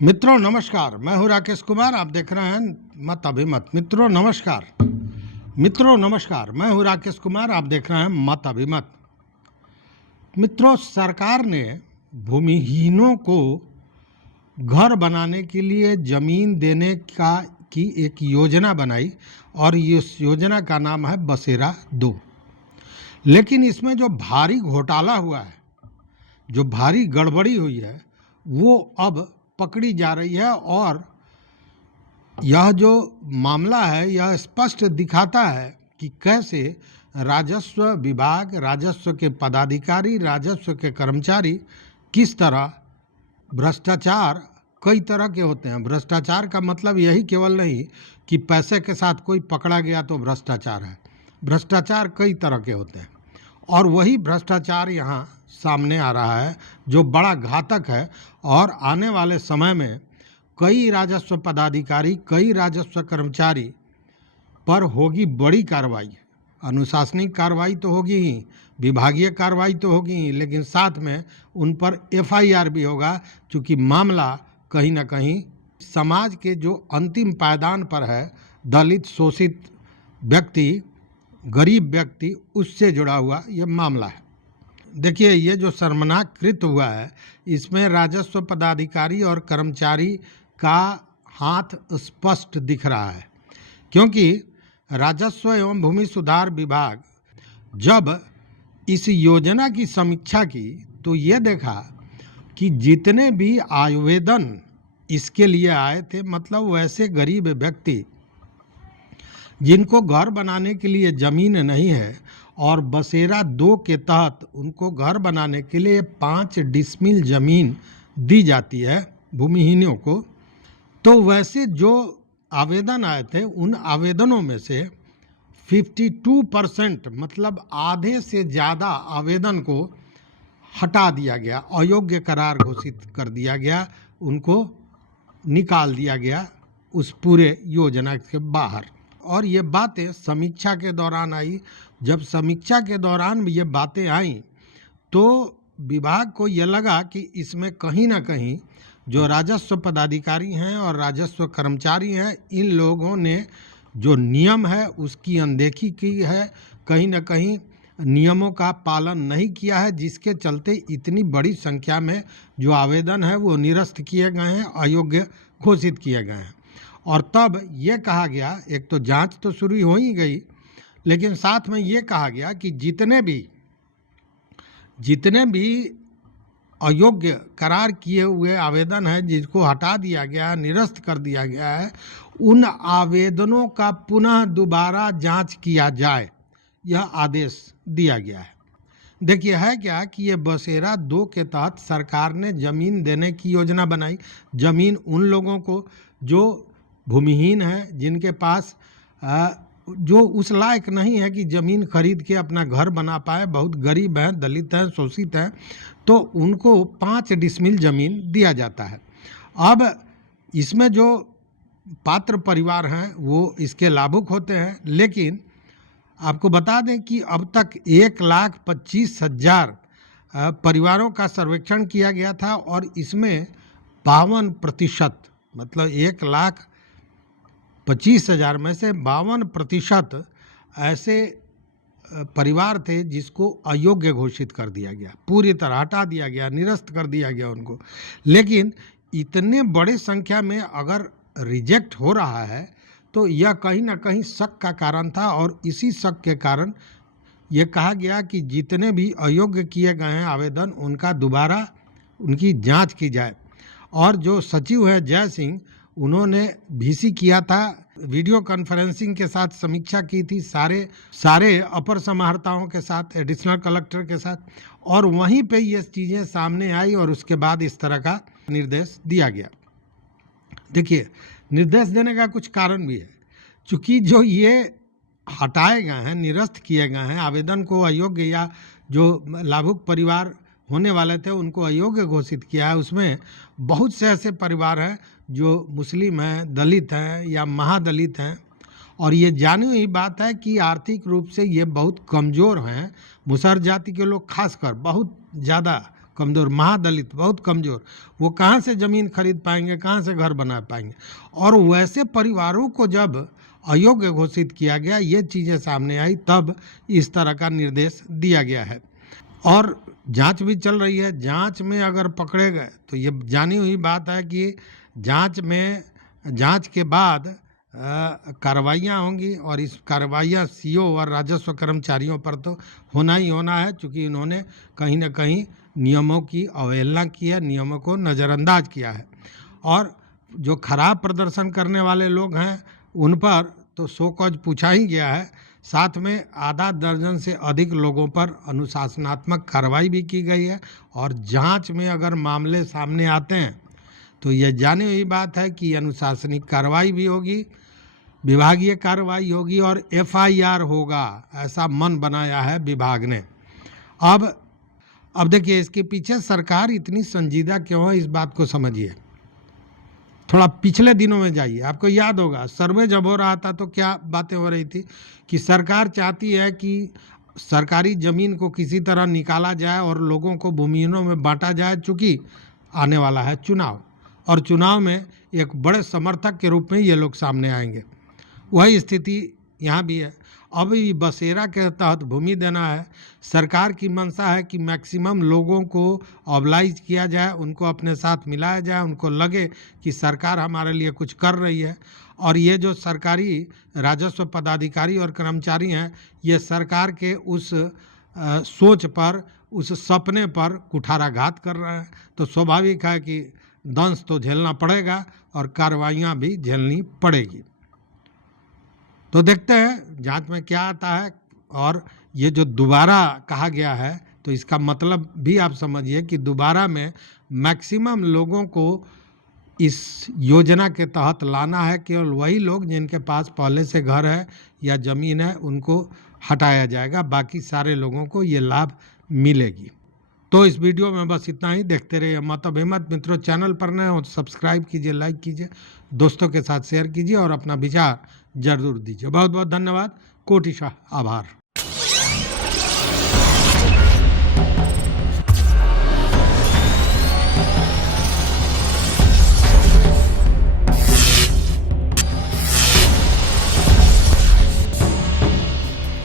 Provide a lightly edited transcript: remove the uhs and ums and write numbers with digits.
मित्रों नमस्कार, मैं हूं राकेश कुमार। आप देख रहे हैं मत अभिमत। मित्रों नमस्कार, मैं हूं राकेश कुमार। आप देख रहे हैं मत अभिमत। मित्रों, सरकार ने भूमिहीनों को घर बनाने के लिए जमीन देने की एक योजना बनाई और इस योजना का नाम है बसेरा 2। लेकिन इसमें जो भारी घोटाला हुआ है, जो भारी गड़बड़ी हुई है, वो अब पकड़ी जा रही है। और यह जो मामला है यह स्पष्ट दिखाता है कि कैसे राजस्व विभाग, राजस्व के पदाधिकारी, राजस्व के कर्मचारी किस तरह भ्रष्टाचार कई तरह के होते हैं। भ्रष्टाचार का मतलब यही केवल नहीं कि पैसे के साथ कोई पकड़ा गया तो भ्रष्टाचार है। भ्रष्टाचार कई तरह के होते हैं और वही भ्रष्टाचार यहाँ सामने आ रहा है जो बड़ा घातक है। और आने वाले समय में कई राजस्व पदाधिकारी, कई राजस्व कर्मचारी पर होगी बड़ी कार्रवाई। अनुशासनिक कार्रवाई तो होगी ही, विभागीय कार्रवाई तो होगी ही, लेकिन साथ में उन पर FIR भी होगा, क्योंकि मामला कहीं ना कहीं समाज के जो अंतिम पायदान पर है, दलित, शोषित व्यक्ति, गरीब व्यक्ति, उससे जुड़ा हुआ ये मामला है। देखिए, ये जो शर्मनाक कृत्य हुआ है, इसमें राजस्व पदाधिकारी और कर्मचारी का हाथ स्पष्ट दिख रहा है। क्योंकि राजस्व एवं भूमि सुधार विभाग जब इस योजना की समीक्षा की तो ये देखा कि जितने भी आवेदन इसके लिए आए थे, मतलब वैसे गरीब व्यक्ति जिनको घर बनाने के लिए ज़मीन नहीं है और बसेरा 2 के तहत उनको घर बनाने के लिए 5 डिसमिल ज़मीन दी जाती है भूमिहीनों को, तो वैसे जो आवेदन आए थे उन आवेदनों में से 52% मतलब आधे से ज़्यादा आवेदन को हटा दिया गया, अयोग्य करार घोषित कर दिया गया, उनको निकाल दिया गया उस पूरे योजना के बाहर। और ये बातें समीक्षा के दौरान आई। जब समीक्षा के दौरान ये बातें आईं तो विभाग को ये लगा कि इसमें कहीं ना कहीं जो राजस्व पदाधिकारी हैं और राजस्व कर्मचारी हैं, इन लोगों ने जो नियम है उसकी अनदेखी की है, कहीं ना कहीं नियमों का पालन नहीं किया है, जिसके चलते इतनी बड़ी संख्या में जो आवेदन है वो निरस्त किए गए हैं, अयोग्य घोषित किए गए हैं। और तब ये कहा गया, एक तो जांच तो शुरू हो ही गई, लेकिन साथ में ये कहा गया कि जितने भी अयोग्य करार किए हुए आवेदन है, जिसको हटा दिया गया, निरस्त कर दिया गया है, उन आवेदनों का पुनः दोबारा जांच किया जाए, यह आदेश दिया गया है। देखिए, है क्या कि ये बसेरा 2 के तहत सरकार ने ज़मीन देने की योजना बनाई। ज़मीन उन लोगों को जो भूमिहीन है, जिनके पास जो उस लायक नहीं है कि ज़मीन खरीद के अपना घर बना पाए, बहुत गरीब हैं, दलित हैं, शोषित हैं, तो उनको 5 डिसमिल ज़मीन दिया जाता है। अब इसमें जो पात्र परिवार हैं वो इसके लाभुक होते हैं। लेकिन आपको बता दें कि अब तक 1,25,000 परिवारों का सर्वेक्षण किया गया था और इसमें 52%, मतलब 1,25,000 में से 52% ऐसे परिवार थे जिसको अयोग्य घोषित कर दिया गया, पूरी तरह हटा दिया गया, निरस्त कर दिया गया उनको। लेकिन इतने बड़े संख्या में अगर रिजेक्ट हो रहा है तो यह कहीं ना कहीं शक का कारण था। और इसी शक के कारण ये कहा गया कि जितने भी अयोग्य किए गए हैं आवेदन, उनका दोबारा उनकी जांच की जाए। और जो सचिव है जय सिंह, उन्होंने VC किया था, वीडियो कॉन्फ्रेंसिंग के साथ समीक्षा की थी सारे अपर समाहर्ताओं के साथ, एडिशनल कलेक्टर के साथ, और वहीं पे ये चीज़ें सामने आई और उसके बाद इस तरह का निर्देश दिया गया। देखिए, निर्देश देने का कुछ कारण भी है, चूँकि जो ये हटाए गए हैं, निरस्त किए गए हैं आवेदन को, अयोग्य या जो लाभुक परिवार होने वाले थे उनको अयोग्य घोषित किया है, उसमें बहुत से ऐसे परिवार हैं जो मुस्लिम हैं, दलित हैं या महादलित हैं। और ये जानी हुई बात है कि आर्थिक रूप से ये बहुत कमज़ोर हैं। मुसहर जाति के लोग खासकर बहुत ज़्यादा कमज़ोर, महादलित बहुत कमज़ोर, वो कहाँ से ज़मीन खरीद पाएंगे, कहाँ से घर बना पाएंगे। और वैसे परिवारों को जब अयोग्य घोषित किया गया, ये चीज़ें सामने आई, तब इस तरह का निर्देश दिया गया है। और जांच भी चल रही है। जांच में अगर पकड़े गए तो ये जानी हुई बात है कि जांच के बाद कार्रवाइयाँ होंगी, और इस कार्रवाइयाँ सीओ और राजस्व कर्मचारियों पर तो होना ही होना है, क्योंकि इन्होंने कहीं ना कहीं नियमों की अवहेलना की है, नियमों को नज़रअंदाज किया है। और जो खराब प्रदर्शन करने वाले लोग हैं उन पर तो सो कॉज पूछा ही गया है। साथ में आधा दर्जन से अधिक लोगों पर अनुशासनात्मक कार्रवाई भी की गई है। और जांच में अगर मामले सामने आते हैं तो यह जानी हुई बात है कि अनुशासनिक कार्रवाई भी होगी, विभागीय कार्रवाई होगी और एफआईआर होगा, ऐसा मन बनाया है विभाग ने। अब देखिए, इसके पीछे सरकार इतनी संजीदा क्यों है, इस बात को समझिए। थोड़ा पिछले दिनों में जाइए, आपको याद होगा सर्वे जब हो रहा था तो क्या बातें हो रही थी कि सरकार चाहती है कि सरकारी ज़मीन को किसी तरह निकाला जाए और लोगों को भूमिहीनों में बांटा जाए, चूँकि आने वाला है चुनाव, और चुनाव में एक बड़े समर्थक के रूप में ये लोग सामने आएंगे। वही स्थिति यहाँ भी है। अभी बसेरा के तहत भूमि देना है। सरकार की मंशा है कि मैक्सिमम लोगों को ऑबलाइज किया जाए, उनको अपने साथ मिलाया जाए, उनको लगे कि सरकार हमारे लिए कुछ कर रही है। और ये जो सरकारी राजस्व पदाधिकारी और कर्मचारी हैं, ये सरकार के उस सोच पर, उस सपने पर कुठाराघात कर रहे हैं। तो स्वाभाविक है कि दंश तो झेलना पड़ेगा और कार्रवाइयाँ भी झेलनी पड़ेगी। तो देखते हैं जांच में क्या आता है। और ये जो दोबारा कहा गया है, तो इसका मतलब भी आप समझिए कि दोबारा में मैक्सिमम लोगों को इस योजना के तहत लाना है। केवल वही लोग जिनके पास पहले से घर है या ज़मीन है उनको हटाया जाएगा, बाकी सारे लोगों को ये लाभ मिलेगी। तो इस वीडियो में बस इतना ही। देखते रहिए मत अभिमत। मित्रों, चैनल पर नए हो तो सब्सक्राइब कीजिए, लाइक कीजिए, दोस्तों के साथ शेयर कीजिए और अपना विचार जरूर दीजिए। बहुत बहुत धन्यवाद, कोटिशः आभार।